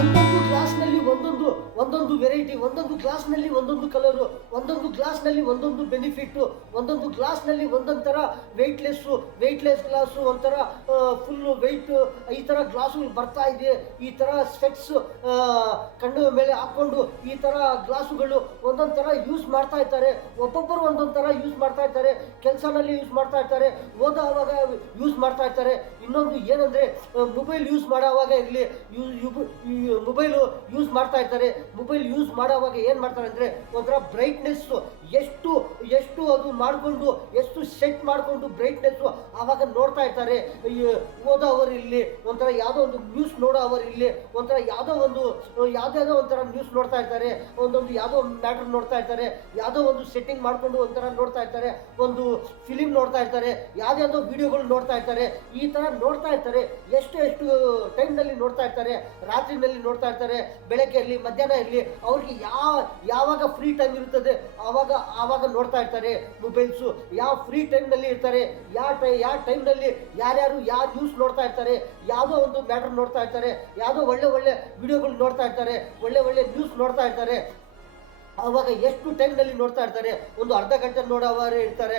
ಒಂದೊಂದು ಗ್ಲಾಸ್ನಲ್ಲಿ ಒಂದೊಂದು ಒಂದೊಂದು ವೆರೈಟಿ, ಒಂದೊಂದು ಗ್ಲಾಸ್ನಲ್ಲಿ ಒಂದೊಂದು ಕಲರು, ಒಂದೊಂದು ಗ್ಲಾಸ್ನಲ್ಲಿ ಒಂದೊಂದು ಬೆನಿಫಿಟ್ಟು, ಒಂದೊಂದು ಗ್ಲಾಸ್ನಲ್ಲಿ ಒಂದೊಂದು ಥರ ವೆಯ್ಟ್ಲೆಸ್ ಗ್ಲಾಸು, ಒಂಥರ ಫುಲ್ಲು ವೆಯ್ಟ್, ಈ ಥರ ಗ್ಲಾಸುಗಳು ಬರ್ತಾ ಇದೆ. ಈ ಥರ ಸ್ಪೆಕ್ಸ್ ಕಣ್ಣು ಮೇಲೆ ಹಾಕ್ಕೊಂಡು ಈ ಥರ ಗ್ಲಾಸುಗಳು ಒಂದೊಂದು ಥರ ಯೂಸ್ ಮಾಡ್ತಾ ಇರ್ತಾರೆ. ಒಬ್ಬೊಬ್ಬರು ಒಂದೊಂದು ಥರ ಯೂಸ್ ಮಾಡ್ತಾ ಇರ್ತಾರೆ. ಕೆಲಸನಲ್ಲಿ ಯೂಸ್ ಮಾಡ್ತಾ ಇರ್ತಾರೆ, ಓದೋವಾಗ ಯೂಸ್ ಮಾಡ್ತಾ ಇರ್ತಾರೆ. ಇನ್ನೊಂದು ಏನಂದರೆ ಮೊಬೈಲ್ ಯೂಸ್ ಮಾಡೋವಾಗ ಇರಲಿ, ಮೊಬೈಲು ಯೂಸ್ ಮಾಡ್ತಾ ಇರ್ತಾರೆ. ಮೊಬೈಲ್ ಯೂಸ್ ಮಾಡೋವಾಗ ಏನು ಮಾಡ್ತಾರೆ ಅಂದರೆ ಒಂಥರ ಬ್ರೈಟ್ನೆಸ್ಸು ಎಷ್ಟು ಅದು ಮಾಡಿಕೊಂಡು, ಎಷ್ಟು ಸೆಟ್ ಮಾಡಿಕೊಂಡು ಬ್ರೈಟ್ನೆಸ್ಸು ಆವಾಗ ನೋಡ್ತಾ ಇರ್ತಾರೆ. ಓದೋವರು ಇಲ್ಲಿ, ಒಂಥರ ಯಾವುದೋ ಒಂದು ನ್ಯೂಸ್ ನೋಡೋವರು ಇಲ್ಲಿ, ಒಂಥರ ಯಾವುದೋ ಒಂಥರ ನ್ಯೂಸ್ ನೋಡ್ತಾ ಇರ್ತಾರೆ, ಯಾವುದೋ ಒಂದು ಮ್ಯಾಟ್ರ್ ನೋಡ್ತಾ ಇರ್ತಾರೆ, ಯಾವುದೋ ಒಂದು ಸೆಟ್ಟಿಂಗ್ ಮಾಡಿಕೊಂಡು ಒಂಥರ ನೋಡ್ತಾ ಇರ್ತಾರೆ, ಒಂದು ಫಿಲಿಮ್ ನೋಡ್ತಾ ಇರ್ತಾರೆ, ಯಾವುದ್ಯಾವುದೋ ವಿಡಿಯೋಗಳು ನೋಡ್ತಾ ಇರ್ತಾರೆ. ಈ ಥರ ನೋಡ್ತಾ ಇರ್ತಾರೆ. ಎಷ್ಟು ಟೈಮ್ನಲ್ಲಿ ನೋಡ್ತಾ ಇರ್ತಾರೆ. ರಾತ್ರಿನಲ್ಲಿ ನೋಡ್ತಾ ಇರ್ತಾರೆ, ಬೆಳಗ್ಗೆ ಇರಲಿ ಮಧ್ಯಾಹ್ನ ಇರಲಿ, ಅವ್ರಿಗೆ ಯಾವಾಗ ಫ್ರೀ ಟೈಮ್ ಇರುತ್ತದೆ ಆವಾಗ ನೋಡ್ತಾ ಇರ್ತಾರೆ ಮೊಬೈಲ್ಸು. ಯಾವ ಫ್ರೀ ಟೈಮ್ನಲ್ಲಿ ಇರ್ತಾರೆ, ಯಾವ ಟೈಮ್ನಲ್ಲಿ ಯಾರು ನ್ಯೂಸ್ ನೋಡ್ತಾ ಇರ್ತಾರೆ, ಯಾವುದೋ ಒಂದು ಮ್ಯಾಟರ್ ನೋಡ್ತಾ ಇರ್ತಾರೆ, ಯಾವುದೋ ಒಳ್ಳೆ ವಿಡಿಯೋಗಳು ನೋಡ್ತಾ ಇರ್ತಾರೆ, ಒಳ್ಳೆ ನ್ಯೂಸ್ ನೋಡ್ತಾ ಇರ್ತಾರೆ. ಆವಾಗ ಎಷ್ಟು ಟೈಮ್ನಲ್ಲಿ ನೋಡ್ತಾ ಇರ್ತಾರೆ. ಒಂದು ಅರ್ಧ ಗಂಟೆ ನೋಡೋವರು ಇರ್ತಾರೆ,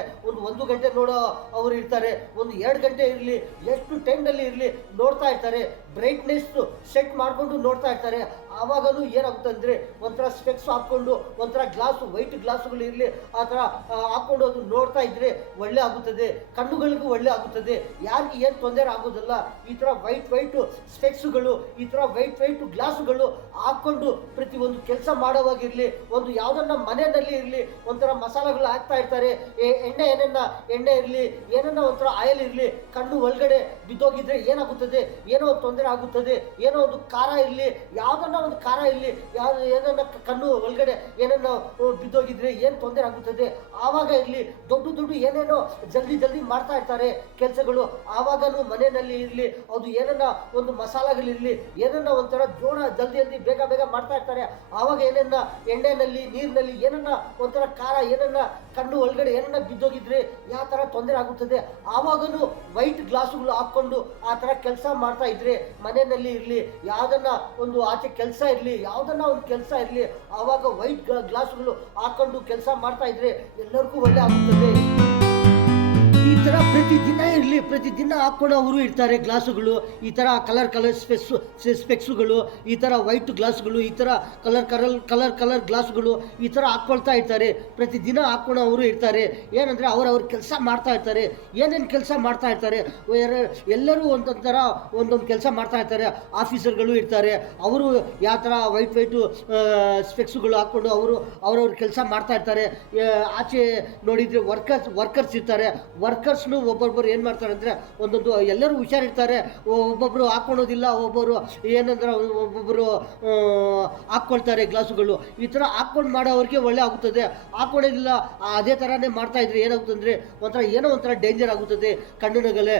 ಒಂದು ಗಂಟೆ ನೋಡೋ ಅವರು ಇರ್ತಾರೆ, 1-2 ಗಂಟೆ ಇರಲಿ, ಎಷ್ಟು ಟೈಮ್ನಲ್ಲಿ ಇರಲಿ ನೋಡ್ತಾ ಇರ್ತಾರೆ. ಬ್ರೈಟ್ನೆಸ್ಸು ಸೆಟ್ ಮಾಡಿಕೊಂಡು ನೋಡ್ತಾ ಇರ್ತಾರೆ. ಆವಾಗಲೂ ಏನಾಗುತ್ತೆ ಅಂದರೆ ಒಂಥರ ಸ್ಪೆಕ್ಸ್ ಹಾಕ್ಕೊಂಡು, ಒಂಥರ ವೈಟ್ ಗ್ಲಾಸುಗಳು ಇರಲಿ, ಆ ಥರ ಹಾಕ್ಕೊಂಡು ಅದು ನೋಡ್ತಾ ಇದ್ದರೆ ಒಳ್ಳೆ ಆಗುತ್ತದೆ, ಕಣ್ಣುಗಳಿಗೂ ಒಳ್ಳೆ ಆಗುತ್ತದೆ. ಯಾರಿಗೆ ಏನು ತೊಂದರೆ ಆಗೋದಿಲ್ಲ. ಈ ಥರ ವೈಟ್ ಸ್ಪೆಕ್ಸುಗಳು, ಈ ಥರ ವೈಟ್ ಗ್ಲಾಸುಗಳು ಹಾಕ್ಕೊಂಡು ಪ್ರತಿಯೊಂದು ಕೆಲಸ ಮಾಡೋವಾಗಿರಲಿ, ಒಂದು ಯಾವುದನ್ನ ಮನೆಯಲ್ಲಿ ಇರಲಿ, ಒಂಥರ ಮಸಾಲೆಗಳು ಹಾಕ್ತಾ ಇರ್ತಾರೆ, ಎಣ್ಣೆ ಇರಲಿ, ಏನನ್ನ ಒಂಥರ ಆಯಿಲ್ ಇರಲಿ, ಕಣ್ಣು ಒಳಗಡೆ ಬಿದ್ದೋಗಿದ್ರೆ ಏನಾಗುತ್ತದೆ, ಏನೋ ಒಂದು ತೊಂದರೆ ಆಗುತ್ತದೆ. ಏನೋ ಒಂದು ಖಾರ ಇರಲಿ, ಯಾವುದನ್ನ ಒಂದು ಖಾರ ಇರಲಿ, ಏನನ್ನ ಕಣ್ಣು ಒಳಗಡೆ ಏನನ್ನ ಬಿದ್ದೋಗಿದ್ರೆ ಏನು ತೊಂದರೆ ಆಗುತ್ತದೆ. ಆವಾಗ ಇರಲಿ ದೊಡ್ಡ ಏನೇನೋ ಜಲ್ದಿ ಮಾಡ್ತಾ ಇರ್ತಾರೆ ಕೆಲಸಗಳು. ಆವಾಗಲೂ ಮನೆಯಲ್ಲಿ ಇರಲಿ, ಅದು ಏನನ್ನ ಒಂದು ಮಸಾಲೆಗಳಿರಲಿ, ಏನನ್ನ ಒಂಥರ ಜಲ್ದಿ ಬೇಗ ಮಾಡ್ತಾ ಇರ್ತಾರೆ. ಆವಾಗ ಏನನ್ನ ಎಣ್ಣೆನಲ್ಲಿ, ನೀರಿನಲ್ಲಿ ಏನನ್ನ ಒಂಥರ ಖಾರ, ಏನನ್ನ ಕಣ್ಣು ಒಳಗಡೆ ಏನನ್ನ ಬಿದ್ದೋಗಿದ್ರೆ ಯಾವ ಥರ ತೊಂದರೆ ಆಗುತ್ತದೆ. ಆವಾಗಲೂ ವೈಟ್ ಗ್ಲಾಸುಗಳು ಹಾಕ್ಕೊಂಡು ಆ ಥರ ಕೆಲಸ ಮಾಡ್ತಾ ಇದ್ರೆ, ಮನೆಯಲ್ಲಿ ಇರಲಿ, ಯಾವುದನ್ನ ಒಂದು ಆಚೆ ಕೆಲಸ ಇರಲಿ, ಯಾವುದನ್ನ ಒಂದು ಕೆಲಸ ಇರಲಿ, ಆವಾಗ ವೈಟ್ ಗ್ಲಾಸುಗಳು ಹಾಕ್ಕೊಂಡು ಕೆಲಸ ಮಾಡ್ತಾ ಇದ್ರೆ ಎಲ್ಲರಿಗೂ ಒಳ್ಳೆ ಆಗುತ್ತದೆ. ಈ ಥರ ಪ್ರತಿದಿನ ಹಾಕ್ಕೊಳ್ಳೋರು ಇರ್ತಾರೆ ಗ್ಲಾಸುಗಳು. ಈ ಥರ ಕಲರ್ ಸ್ಪೆಕ್ಸುಗಳು, ಈ ಥರ ವೈಟ್ ಗ್ಲಾಸುಗಳು, ಈ ಥರ ಕಲರ್ ಗ್ಲಾಸುಗಳು ಈ ಥರ ಹಾಕ್ಕೊಳ್ತಾ ಇರ್ತಾರೆ. ಪ್ರತಿದಿನ ಹಾಕ್ಕೊಳ್ಳೋರು ಇರ್ತಾರೆ. ಏನಂದರೆ ಅವ್ರ ಕೆಲಸ ಮಾಡ್ತಾ ಇರ್ತಾರೆ. ಏನೇನು ಕೆಲಸ ಮಾಡ್ತಾ ಇರ್ತಾರೆ, ಎಲ್ಲರೂ ಒಂದೊಂದು ಕೆಲಸ ಮಾಡ್ತಾ ಇರ್ತಾರೆ. ಆಫೀಸರ್ಗಳು ಇರ್ತಾರೆ, ಅವರು ಯಾವ ಥರ ವೈಟ್ ಸ್ಪೆಕ್ಸುಗಳು ಹಾಕ್ಕೊಂಡು ಅವ್ರವ್ರ ಕೆಲಸ ಮಾಡ್ತಾ ಇರ್ತಾರೆ. ಆಚೆ ನೋಡಿದರೆ ವರ್ಕರ್ಸ್ ಇರ್ತಾರೆ. ವರ್ಕರ್ಸ್ನು ಒಬ್ಬೊಬ್ಬರು ಏನು ಮಾಡ್ತಾರೆ ಅಂದರೆ ಎಲ್ಲರೂ ಹುಷಾರಿರ್ತಾರೆ. ಒಬ್ಬೊಬ್ಬರು ಹಾಕ್ಕೊಳೋದಿಲ್ಲ, ಒಬ್ಬೊಬ್ಬರು ಹಾಕ್ಕೊಳ್ತಾರೆ ಗ್ಲಾಸುಗಳು. ಈ ಥರ ಹಾಕ್ಕೊಂಡು ಮಾಡೋವ್ರಿಗೆ ಒಳ್ಳೆ ಆಗುತ್ತದೆ. ಹಾಕ್ಕೊಳ್ಳೋದಿಲ್ಲ ಅದೇ ಥರನೇ ಮಾಡ್ತಾ ಇದ್ರೆ ಏನಾಗುತ್ತೆ ಅಂದರೆ ಒಂಥರ ಡೇಂಜರ್ ಆಗುತ್ತದೆ ಕಣ್ಣಿನಗಲೆ.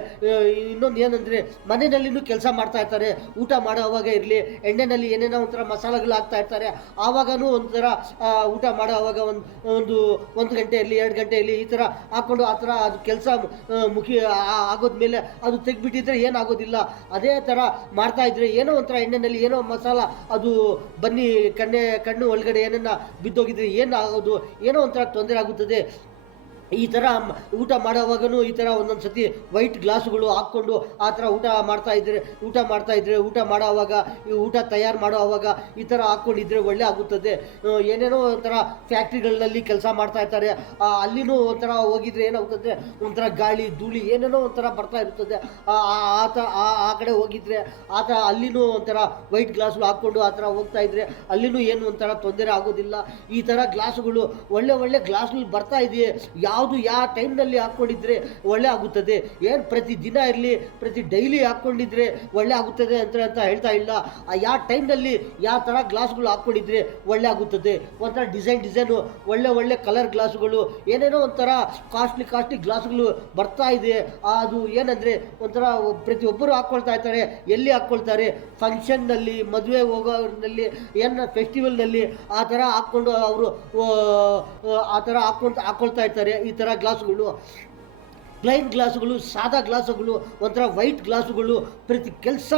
ಇನ್ನೊಂದು ಏನಂದರೆ ಮನೆಯಲ್ಲಿನೂ ಕೆಲಸ ಮಾಡ್ತಾ ಇರ್ತಾರೆ. ಊಟ ಮಾಡೋವಾಗ ಇರಲಿ, ಎಣ್ಣೆಯಲ್ಲಿ ಏನೇನೋ ಒಂಥರ ಮಸಾಲೆಗಳು ಹಾಕ್ತಾ ಇರ್ತಾರೆ. ಆವಾಗನೂ ಒಂಥರ ಊಟ ಮಾಡೋವಾಗ ಒಂದು ಗಂಟೆಯಲ್ಲಿ 2 ಗಂಟೆಯಲ್ಲಿ ಈ ಥರ ಹಾಕ್ಕೊಂಡು ಆ ಥರ ಅದು ಕೆಲಸ ಆಗೋದ್ಮೇಲೆ ಅದು ತೆಗ್ಬಿಟ್ಟಿದ್ರೆ ಏನಾಗೋದಿಲ್ಲ. ಅದೇ ಥರ ಮಾಡ್ತಾ ಇದ್ರೆ ಏನೋ ಒಂಥರ ಎಣ್ಣೆಯಲ್ಲಿ ಏನೋ ಮಸಾಲ ಅದು ಬನ್ನಿ ಕಣ್ಣು ಒಳಗಡೆ ಏನನ್ನ ಬಿದ್ದೋಗಿದ್ರೆ ಏನಾಗೋದು, ಏನೋ ಒಂಥರ ತೊಂದರೆ ಆಗುತ್ತದೆ. ಈ ಥರ ಊಟ ಮಾಡೋವಾಗೂ ಈ ಥರ ಒಂದೊಂದು ಸತಿ ವೈಟ್ ಗ್ಲಾಸುಗಳು ಹಾಕ್ಕೊಂಡು ಆ ಥರ ಊಟ ಮಾಡ್ತಾ ಇದ್ದರೆ ಊಟ ಮಾಡೋವಾಗ, ಈ ಊಟ ತಯಾರು ಮಾಡೋವಾಗ ಈ ಥರ ಹಾಕ್ಕೊಂಡಿದ್ರೆ ಒಳ್ಳೆ ಆಗುತ್ತದೆ. ಏನೇನೋ ಒಂಥರ ಫ್ಯಾಕ್ಟ್ರಿಗಳಲ್ಲಿ ಕೆಲಸ ಮಾಡ್ತಾ ಇರ್ತಾರೆ, ಅಲ್ಲಿನೂ ಒಂಥರ ಹೋಗಿದ್ರೆ ಏನಾಗುತ್ತದೆ, ಒಂಥರ ಗಾಳಿ ಧೂಳಿ ಏನೇನೋ ಒಂಥರ ಬರ್ತಾ ಇರುತ್ತದೆ. ಆ ಕಡೆ ಹೋಗಿದ್ರೆ ಅಲ್ಲಿನೂ ಒಂಥರ ವೈಟ್ ಗ್ಲಾಸುಗಳು ಹಾಕ್ಕೊಂಡು ಆ ಥರ ಹೋಗ್ತಾ ಇದ್ರೆ ಅಲ್ಲಿನೂ ಏನು ಒಂಥರ ತೊಂದರೆ ಆಗೋದಿಲ್ಲ. ಈ ಥರ ಗ್ಲಾಸುಗಳು ಒಳ್ಳೆ ಗ್ಲಾಸುಗಳು ಬರ್ತಾ ಇದೆಯೇ, ಯಾವ ಟೈಮ್ನಲ್ಲಿ ಹಾಕ್ಕೊಂಡಿದ್ರೆ ಒಳ್ಳೆ ಆಗುತ್ತದೆ. ಏನು ಪ್ರತಿದಿನ ಇರಲಿ, ಡೈಲಿ ಹಾಕ್ಕೊಂಡಿದ್ರೆ ಒಳ್ಳೆ ಆಗುತ್ತದೆ ಅಂತ ಹೇಳ್ತಾ ಇಲ್ಲ. ಯಾವ ಟೈಮ್ನಲ್ಲಿ ಯಾವ ಥರ ಗ್ಲಾಸ್ಗಳು ಹಾಕ್ಕೊಂಡಿದ್ರೆ ಒಳ್ಳೆ ಆಗುತ್ತದೆ. ಒಂಥರ ಡಿಸೈನು ಒಳ್ಳೆ ಕಲರ್ ಗ್ಲಾಸುಗಳು, ಏನೇನೋ ಒಂಥರ ಕಾಸ್ಟ್ಲಿ ಗ್ಲಾಸ್ಗಳು ಬರ್ತಾ ಇದೆ. ಅದು ಏನಂದರೆ ಒಂಥರ ಪ್ರತಿಯೊಬ್ಬರು ಹಾಕ್ಕೊಳ್ತಾ ಇರ್ತಾರೆ. ಎಲ್ಲಿ ಹಾಕ್ಕೊಳ್ತಾರೆ, ಫಂಕ್ಷನ್ನಲ್ಲಿ, ಮದುವೆ ಹೋಗೋನಲ್ಲಿ, ಫೆಸ್ಟಿವಲ್ನಲ್ಲಿ ಆ ಥರ ಹಾಕ್ಕೊಂಡು ಅವರು ಆ ಥರ ಹಾಕ್ಕೊಳ್ತಾ ಇರ್ತಾರೆ. ಈ ಥರ ಗ್ಲಾಸುಗಳು, ಪ್ಲೈನ್ ಗ್ಲಾಸುಗಳು, ಸಾದಾ ಗ್ಲಾಸುಗಳು, ಒಂಥರ ವೈಟ್ ಗ್ಲಾಸುಗಳು ಪ್ರತಿ ಕೆಲಸ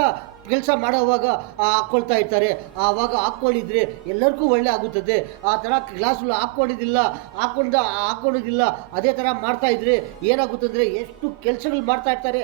ಕೆಲಸ ಮಾಡೋವಾಗ ಹಾಕ್ಕೊಳ್ತಾ ಇರ್ತಾರೆ. ಆವಾಗ ಹಾಕ್ಕೊಂಡಿದ್ರೆ ಎಲ್ಲರಿಗೂ ಒಳ್ಳೆ ಆಗುತ್ತದೆ. ಆ ಥರ ಗ್ಲಾಸ್ಗಳು ಹಾಕ್ಕೊಳ್ಳೋದಿಲ್ಲ ಅದೇ ಥರ ಮಾಡ್ತಾ ಇದ್ರೆ ಏನಾಗುತ್ತಂದರೆ ಎಷ್ಟು ಕೆಲಸಗಳು ಮಾಡ್ತಾ ಇರ್ತಾರೆ,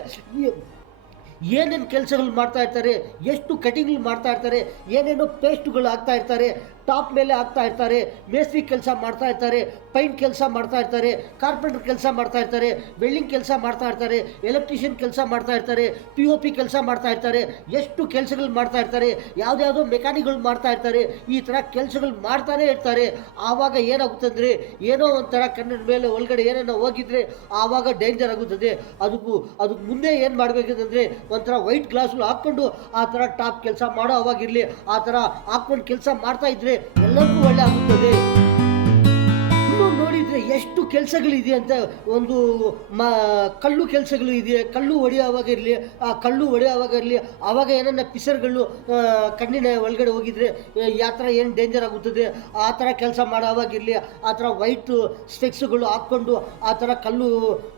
ಏನೇನು ಕೆಲಸಗಳು ಮಾಡ್ತಾ ಇರ್ತಾರೆ, ಎಷ್ಟು ಕಟಿಂಗ್ಗಳು ಮಾಡ್ತಾ ಇರ್ತಾರೆ, ಏನೇನೋ ಪೇಸ್ಟ್ಗಳು ಹಾಕ್ತಾ ಇರ್ತಾರೆ, ಟಾಪ್ ಮೇಲೆ ಹಾಕ್ತಾ ಇರ್ತಾರೆ, ಮೇಸ್ತ್ರಿ ಕೆಲಸ ಮಾಡ್ತಾ ಇರ್ತಾರೆ, ಪೈಂಟ್ ಕೆಲಸ ಮಾಡ್ತಾ ಇರ್ತಾರೆ, ಕಾರ್ಪೆಂಟರ್ ಕೆಲಸ ಮಾಡ್ತಾ ಇರ್ತಾರೆ, ವೆಲ್ಡಿಂಗ್ ಕೆಲಸ ಮಾಡ್ತಾ ಇರ್ತಾರೆ, ಎಲೆಕ್ಟ್ರಿಷಿಯನ್ ಕೆಲಸ ಮಾಡ್ತಾ ಇರ್ತಾರೆ, POP ಕೆಲಸ ಮಾಡ್ತಾ ಇರ್ತಾರೆ, ಎಷ್ಟು ಕೆಲಸಗಳು ಮಾಡ್ತಾ ಇರ್ತಾರೆ, ಯಾವುದ್ಯಾವುದೋ ಮೆಕ್ಯಾನಿಕ್ಗಳು ಮಾಡ್ತಾ ಇರ್ತಾರೆ. ಈ ಥರ ಕೆಲಸಗಳು ಮಾಡ್ತಾನೆ ಇರ್ತಾರೆ. ಆವಾಗ ಏನಾಗುತ್ತಂದರೆ ಏನೋ ಒಂಥರ ಕನ್ನಡ ಮೇಲೆ ಒಳಗಡೆ ಏನೇನೋ ಹೋಗಿದ್ರೆ ಆವಾಗ ಡೇಂಜರ್ ಆಗುತ್ತದೆ. ಅದಕ್ಕೆ ಮುಂದೆ ಏನು ಮಾಡಬೇಕಂತಂದರೆ ಒಂಥರ ವೈಟ್ ಗ್ಲಾಸ್ಗಳು ಹಾಕ್ಕೊಂಡು ಆ ಥರ ಟಾಪ್ ಕೆಲಸ ಮಾಡೋ ಅವಾಗಿರಲಿ, ಆ ಥರ ಹಾಕ್ಕೊಂಡು ಕೆಲಸ ಮಾಡ್ತಾ ಇದ್ರೆ ಎಲ್ಲರಿಗೂ ಒಳ್ಳೆ ಆಗುತ್ತದೆ. ನೋಡಿದರೆ ಎಷ್ಟು ಕೆಲಸಗಳಿದೆ ಅಂತ, ಒಂದು ಕಲ್ಲು ಕೆಲಸಗಳು ಇದೆ, ಕಲ್ಲು ಹೊಡೆಯೋವಾಗಿರಲಿ, ಆ ಕಲ್ಲು ಹೊಡೆಯೋವಾಗಿರಲಿ ಆವಾಗ ಏನನ್ನ ಪಿಸರ್ಗಳು ಕಣ್ಣಿನ ಒಳಗಡೆ ಹೋಗಿದ್ರೆ ಯಾವ ಥರ ಏನು ಡೇಂಜರ್ ಆಗುತ್ತದೆ. ಆ ಥರ ಕೆಲಸ ಮಾಡೋವಾಗಿರಲಿ, ಆ ಥರ ವೈಟ್ ಸ್ಪೆಕ್ಸ್ಗಳು ಹಾಕ್ಕೊಂಡು ಆ ಥರ ಕಲ್ಲು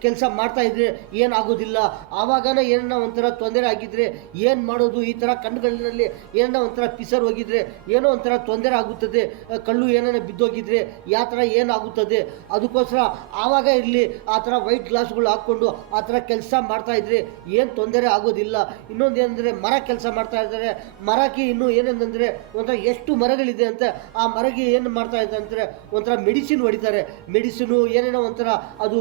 ಕೆಲಸ ಮಾಡ್ತಾಯಿದ್ರೆ ಏನಾಗೋದಿಲ್ಲ. ಆವಾಗನೇ ಏನನ್ನ ಒಂಥರ ತೊಂದರೆ ಆಗಿದ್ದರೆ ಏನು ಮಾಡೋದು, ಈ ಥರ ಕಣ್ಣುಗಳಲ್ಲಿ ಏನನ್ನ ಒಂಥರ ಪಿಸರ್ ಹೋಗಿದ್ರೆ ಏನೋ ಒಂಥರ ತೊಂದರೆ ಆಗುತ್ತದೆ, ಕಲ್ಲು ಏನನ್ನ ಬಿದ್ದೋಗಿದ್ರೆ ಯಾವ ಥರ ಏನಾಗುತ್ತದೆ. ಅದಕ್ಕೋಸ್ಕರ ಆವಾಗ ಇರಲಿ ಆ ಥರ ವೈಟ್ ಗ್ಲಾಸ್ಗಳು ಹಾಕ್ಕೊಂಡು ಆ ಥರ ಕೆಲಸ ಮಾಡ್ತಾಯಿದ್ರೆ ಏನು ತೊಂದರೆ ಆಗೋದಿಲ್ಲ. ಇನ್ನೊಂದು ಏನಂದರೆ ಮರ ಕೆಲಸ ಮಾಡ್ತಾ ಇದ್ದಾರೆ, ಮರಕ್ಕೆ ಇನ್ನೂ ಏನೇನಂದರೆ ಒಂಥರ ಎಷ್ಟು ಮರಗಳಿದೆ ಅಂತ ಆ ಮರಕ್ಕೆ ಏನು ಮಾಡ್ತಾ ಇದ್ದಾರೆ ಅಂದರೆ ಒಂಥರ ಮೆಡಿಸಿನ್ ಹೊಡಿತಾರೆ, ಮೆಡಿಸಿನು ಏನೇನೋ ಒಂಥರ ಅದು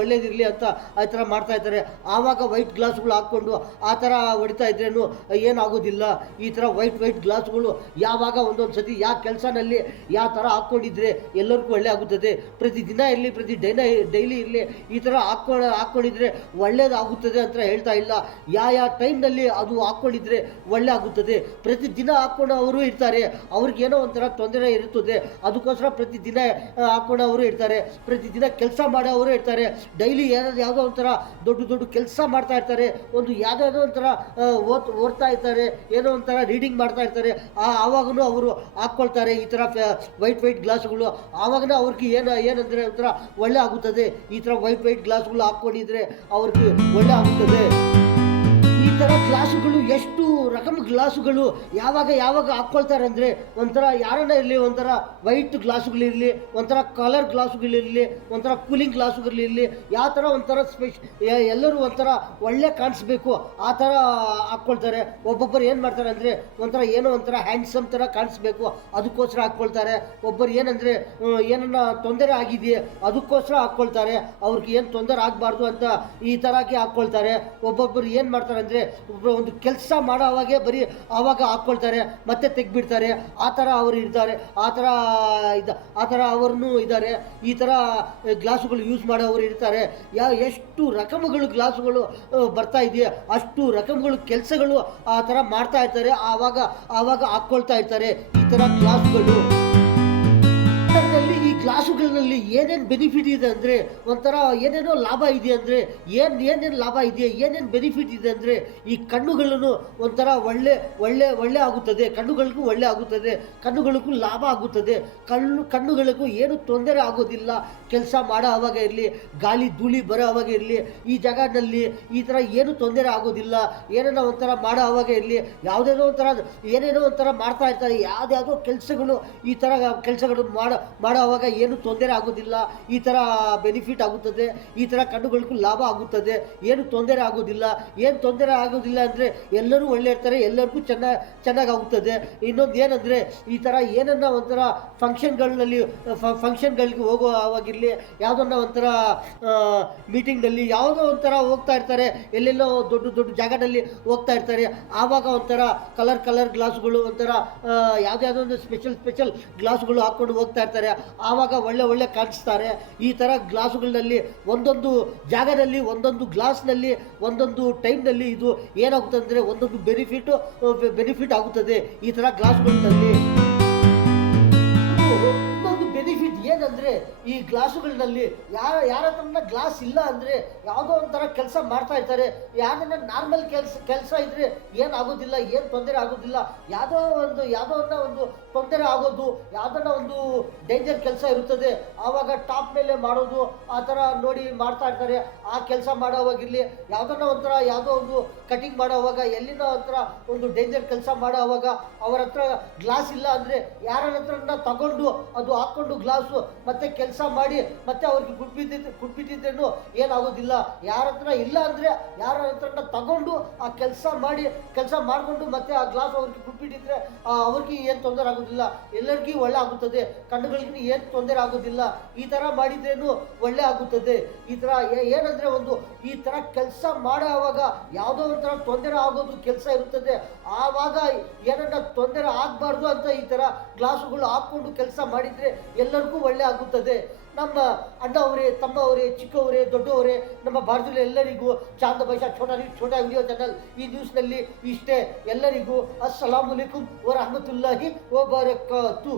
ಒಳ್ಳೇದಿರಲಿ ಅಂತ ಆ ಥರ ಮಾಡ್ತಾ ಇದ್ದಾರೆ. ಆವಾಗ ವೈಟ್ ಗ್ಲಾಸ್ಗಳು ಹಾಕ್ಕೊಂಡು ಆ ಥರ ಹೊಡಿತಾ ಇದ್ರೇನು ಏನಾಗೋದಿಲ್ಲ. ಈ ಥರ ವೈಟ್ ಗ್ಲಾಸ್ಗಳು ಯಾವಾಗ ಒಂದೊಂದು ಸತಿ ಯಾವ ಕೆಲಸನಲ್ಲಿ ಯಾವ ಥರ ಹಾಕ್ಕೊಂಡಿದ್ರೆ ಎಲ್ಲರಿಗೂ ಒಳ್ಳೆ ಆಗುತ್ತದೆ. ಪ್ರತಿದಿನ ಇರಲಿ, ಡೈಲಿ ಇರಲಿ, ಈ ಥರ ಹಾಕ್ಕೊಂಡಿದ್ರೆ ಒಳ್ಳೇದಾಗುತ್ತದೆ ಅಂತ ಹೇಳ್ತಾ ಇಲ್ಲ. ಯಾವ ಟೈಮ್ನಲ್ಲಿ ಅದು ಹಾಕ್ಕೊಂಡಿದ್ರೆ ಒಳ್ಳೆ ಆಗುತ್ತದೆ. ಪ್ರತಿದಿನ ಹಾಕ್ಕೊಂಡವರು ಇರ್ತಾರೆ, ಅವ್ರಿಗೇನೋ ಒಂಥರ ತೊಂದರೆ ಇರುತ್ತದೆ. ಅದಕ್ಕೋಸ್ಕರ ಪ್ರತಿದಿನ ಹಾಕ್ಕೊಂಡವರು ಇರ್ತಾರೆ, ಪ್ರತಿದಿನ ಕೆಲಸ ಮಾಡೋವರು ಇರ್ತಾರೆ. ಡೈಲಿ ಯಾವುದೋ ಒಂಥರ ದೊಡ್ಡ ಕೆಲಸ ಮಾಡ್ತಾ ಇರ್ತಾರೆ, ಒಂದು ಯಾವುದೋ ಒಂಥರ ಓದ್ತಾ ಇರ್ತಾರೆ, ಏನೋ ಒಂಥರ ರೀಡಿಂಗ್ ಮಾಡ್ತಾ ಇರ್ತಾರೆ. ಆವಾಗೂ ಅವರು ಹಾಕ್ಕೊಳ್ತಾರೆ ಈ ಥರ ವೈಟ್ ಗ್ಲಾಸ್ಗಳು. ಆವಾಗನೇ ಅವ್ರಿಗೆ ಏನಂದರೆ ಒಂಥರ ಒಳ್ಳೆ ಆಗುತ್ತದೆ. ಈ ಥರ ವೈಟ್ ಗ್ಲಾಸ್ಗಳು ಹಾಕ್ಕೊಂಡಿದ್ರೆ ಅವ್ರಿಗೆ ಒಳ್ಳೆ ಆಗುತ್ತದೆ. ಈ ಥರ ಗ್ಲಾಸುಗಳು ಎಷ್ಟು ರಕಮ್ ಗ್ಲಾಸುಗಳು ಯಾವಾಗ ಹಾಕ್ಕೊಳ್ತಾರೆ ಅಂದರೆ ಒಂಥರ ಯಾರನ್ನ ಇರಲಿ, ಒಂಥರ ವೈಟ್ ಗ್ಲಾಸುಗಳಿರಲಿ, ಒಂಥರ ಕಲರ್ ಗ್ಲಾಸುಗಳಿರಲಿ, ಒಂಥರ ಕೂಲಿಂಗ್ ಗ್ಲಾಸುಗಳಿರಲಿ, ಯಾವ ಥರ ಒಂಥರ ಎಲ್ಲರೂ ಒಂಥರ ಒಳ್ಳೆ ಕಾಣಿಸ್ಬೇಕು ಆ ಥರ ಹಾಕ್ಕೊಳ್ತಾರೆ. ಒಬ್ಬೊಬ್ಬರು ಏನು ಮಾಡ್ತಾರೆ ಅಂದರೆ ಒಂಥರ ಏನೋ ಒಂಥರ ಹ್ಯಾಂಡ್ಸಮ್ ಥರ ಕಾಣಿಸ್ಬೇಕು ಅದಕ್ಕೋಸ್ಕರ ಹಾಕ್ಕೊಳ್ತಾರೆ. ಒಬ್ಬರು ಏನಂದರೆ ಏನನ್ನ ತೊಂದರೆ ಆಗಿದೆಯೇ ಅದಕ್ಕೋಸ್ಕರ ಹಾಕ್ಕೊಳ್ತಾರೆ, ಅವ್ರಿಗೆ ಏನು ತೊಂದರೆ ಆಗಬಾರ್ದು ಅಂತ ಈ ಥರಕ್ಕೆ ಹಾಕ್ಕೊಳ್ತಾರೆ. ಒಬ್ಬೊಬ್ಬರು ಏನು ಮಾಡ್ತಾರೆ ಅಂದರೆ ಒಂದು ಕೆಲಸ ಮಾಡೋವಾಗೆ ಬರೀ ಆವಾಗ ಹಾಕ್ಕೊಳ್ತಾರೆ, ಮತ್ತೆ ತೆಗ್ಬಿಡ್ತಾರೆ. ಆ ಥರ ಅವರು ಇರ್ತಾರೆ, ಆ ಥರ ಅವ್ರನ್ನೂ ಇದ್ದಾರೆ. ಈ ಥರ ಗ್ಲಾಸುಗಳು ಯೂಸ್ ಮಾಡೋರು ಇರ್ತಾರೆ. ಎಷ್ಟು ರಕಮ್ಗಳು ಗ್ಲಾಸುಗಳು ಬರ್ತಾ ಇದೆಯಾ ಅಷ್ಟು ರಕಮ್ಗಳು ಕೆಲಸಗಳು ಆ ಥರ ಮಾಡ್ತಾ ಇರ್ತಾರೆ. ಆವಾಗ ಹಾಕ್ಕೊಳ್ತಾ ಇರ್ತಾರೆ ಈ ಥರ ಗ್ಲಾಸುಗಳು. ಈ ಗ್ಲಾಸುಗಳಲ್ಲಿ ಏನೇನು ಬೆನಿಫಿಟ್ ಇದೆ ಅಂದರೆ ಒಂಥರ ಏನೇನೋ ಲಾಭ ಇದೆ ಅಂದರೆ ಏನೇನು ಲಾಭ ಇದೆಯಾ, ಏನೇನು ಬೆನಿಫಿಟ್ ಇದೆ ಅಂದರೆ ಈ ಕಣ್ಣುಗಳನ್ನು ಒಂಥರ ಒಳ್ಳೆ ಆಗುತ್ತದೆ, ಕಣ್ಣುಗಳಿಗೂ ಒಳ್ಳೆ ಆಗುತ್ತದೆ, ಕಣ್ಣುಗಳಿಗೂ ಲಾಭ ಆಗುತ್ತದೆ. ಕಣ್ಣುಗಳಿಗೂ ಏನು ತೊಂದರೆ ಆಗೋದಿಲ್ಲ. ಕೆಲಸ ಮಾಡೋ ಆವಾಗ ಇರಲಿ, ಗಾಳಿ ಧೂಳಿ ಬರೋ ಆವಾಗ ಇರಲಿ, ಈ ಜಾಗದಲ್ಲಿ ಈ ಥರ ಏನು ತೊಂದರೆ ಆಗೋದಿಲ್ಲ. ಏನೇನೋ ಒಂಥರ ಮಾಡೋ ಆವಾಗ ಇರಲಿ, ಏನೇನೋ ಒಂಥರ ಮಾಡ್ತಾ ಇರ್ತಾರೆ, ಯಾವುದ್ಯಾವುದೋ ಕೆಲಸಗಳು ಈ ಥರ ಕೆಲಸಗಳು ಮಾಡೋ ಆವಾಗ ಏನು ತೊಂದರೆ ಆಗೋದಿಲ್ಲ. ಈ ಥರ ಬೆನಿಫಿಟ್ ಆಗುತ್ತದೆ, ಈ ಥರ ಕಣ್ಣುಗಳಿಗೂ ಲಾಭ ಆಗುತ್ತದೆ, ಏನು ತೊಂದರೆ ಆಗೋದಿಲ್ಲ. ಅಂದರೆ ಎಲ್ಲರೂ ಒಳ್ಳೆ ಇರ್ತಾರೆ, ಎಲ್ಲರಿಗೂ ಚೆನ್ನಾಗಿ ಆಗುತ್ತದೆ. ಇನ್ನೊಂದು ಏನಂದರೆ ಈ ಥರ ಏನನ್ನ ಒಂಥರ ಫಂಕ್ಷನ್ಗಳಿಗೆ ಹೋಗೋ ಆವಾಗಿರಲಿ, ಯಾವುದನ್ನ ಒಂಥರ ಮೀಟಿಂಗ್ನಲ್ಲಿ ಯಾವುದೋ ಒಂಥರ ಹೋಗ್ತಾ ಇರ್ತಾರೆ, ಎಲ್ಲೆಲ್ಲೋ ದೊಡ್ಡ ಜಾಗದಲ್ಲಿ ಹೋಗ್ತಾ ಇರ್ತಾರೆ. ಆವಾಗ ಒಂಥರ ಕಲರ್ ಗ್ಲಾಸ್ಗಳು ಒಂಥರ ಯಾವುದ್ಯಾವುದೋ ಒಂದು ಸ್ಪೆಷಲ್ ಗ್ಲಾಸ್ಗಳು ಹಾಕ್ಕೊಂಡು ಹೋಗ್ತಾ ಇರ್ತಾರೆ. ಆವಾಗ ಒಳ್ಳೆ ಕಾಣಿಸ್ತಾರೆ. ಈ ಥರ ಗ್ಲಾಸುಗಳಲ್ಲಿ ಒಂದೊಂದು ಜಾಗದಲ್ಲಿ, ಒಂದೊಂದು ಗ್ಲಾಸ್ನಲ್ಲಿ, ಒಂದೊಂದು ಟೈಮ್ನಲ್ಲಿ ಇದು ಏನಾಗುತ್ತೆ ಅಂದರೆ ಒಂದೊಂದು ಬೆನಿಫಿಟ್ ಆಗುತ್ತದೆ ಈ ಥರ ಗ್ಲಾಸುಗಳಲ್ಲಿ. ಇನ್ನೊಂದು ಬೆನಿಫಿಟ್ ಏನಂದರೆ ಈ ಗ್ಲಾಸುಗಳಲ್ಲಿ ಯಾರನ್ನ ಗ್ಲಾಸ್ ಇಲ್ಲ ಅಂದರೆ ಯಾವುದೋ ಒಂಥರ ಕೆಲಸ ಮಾಡ್ತಾ ಇರ್ತಾರೆ. ಯಾರನ್ನ ನಾರ್ಮಲ್ ಕೆಲಸ ಇದ್ದರೆ ಏನಾಗೋದಿಲ್ಲ, ಏನು ತೊಂದರೆ ಆಗೋದಿಲ್ಲ. ಯಾವುದೋ ಒಂದು ತೊಂದರೆ ಆಗೋದು, ಯಾವ್ದನ್ನ ಒಂದು ಡೇಂಜರ್ ಕೆಲಸ ಇರುತ್ತದೆ ಆವಾಗ ಟಾಪ್ ಮೇಲೆ ಮಾಡೋದು, ಆ ಥರ ನೋಡಿ ಮಾಡ್ತಾ ಇರ್ತಾರೆ. ಆ ಕೆಲಸ ಮಾಡೋವಾಗಿರಲಿ, ಯಾವ್ದನ್ನ ಒಂಥರ ಯಾವುದೋ ಒಂದು ಕಟಿಂಗ್ ಮಾಡೋವಾಗ, ಎಲ್ಲಿನ ಒಂಥರ ಒಂದು ಡೇಂಜರ್ ಕೆಲಸ ಮಾಡೋವಾಗ ಅವರ ಹತ್ರ ಗ್ಲಾಸ್ ಇಲ್ಲ ಅಂದರೆ ಯಾರ ಹತ್ರನ ತಗೊಂಡು ಅದು ಹಾಕ್ಕೊಂಡು ಗ್ಲಾಸು ಮತ್ತೆ ಕೆಲಸ ಮಾಡಿ ಮತ್ತೆ ಅವ್ರಿಗೆ ಗುಡ್ಬಿಟ್ಟಿದ್ರೇನು ಏನಾಗೋದಿಲ್ಲ. ಯಾರ ಹತ್ರ ಇಲ್ಲ ಅಂದರೆ ಯಾರ ಹತ್ರನ ತಗೊಂಡು ಆ ಕೆಲಸ ಮಾಡಿಕೊಂಡು ಮತ್ತೆ ಆ ಗ್ಲಾಸ್ ಅವ್ರಿಗೆ ಗುಡ್ಬಿಟ್ಟಿದ್ರೆ ಅವ್ರಿಗೆ ಏನು ತೊಂದರೆ ಆಗೋದಿಲ್ಲ, ಎಲ್ಲರಿಗೂ ಒಳ್ಳೆ ಆಗುತ್ತದೆ, ಕಣ್ಣುಗಳಿಗೆ ಏನು ತೊಂದರೆ ಆಗೋದಿಲ್ಲ. ಈ ಥರ ಮಾಡಿದ್ರೇನು ಒಳ್ಳೆ ಆಗುತ್ತದೆ. ಈ ಥರ ಏನಂದರೆ ಒಂದು ಈ ಥರ ಕೆಲಸ ಮಾಡೋವಾಗ ಯಾವುದೋ ಒಂಥರ ತೊಂದರೆ ಆಗೋದು ಕೆಲಸ ಇರುತ್ತದೆ. ಆವಾಗ ಏನನ್ನ ತೊಂದರೆ ಆಗಬಾರ್ದು ಅಂತ ಈ ಥರ ಗ್ಲಾಸುಗಳು ಹಾಕ್ಕೊಂಡು ಕೆಲಸ ಮಾಡಿದರೆ ಎಲ್ಲರಿಗೂ ಒಳ್ಳೆ ಆಗುತ್ತದೆ. ನಮ್ಮ ಅಣ್ಣವರೇ, ತಮ್ಮವರೇ, ಚಿಕ್ಕವರೇ, ದೊಡ್ಡವರೇ, ನಮ್ಮ ಭಾರತದಲ್ಲಿ ಎಲ್ಲರಿಗೂ ಚಾಂದ ಬೈಶಾ ಛೋಟಾ ವಿಡಿಯೋ ಚಾನಲ್ ಈ ನ್ಯೂಸ್ನಲ್ಲಿ ಇಷ್ಟೇ. ಎಲ್ಲರಿಗೂ ಅಸ್ಸಲಾಮು ಅಲೈಕುಂ ವರಹಮತುಲ್ಲಾಹಿ ವಬರಕಾತು.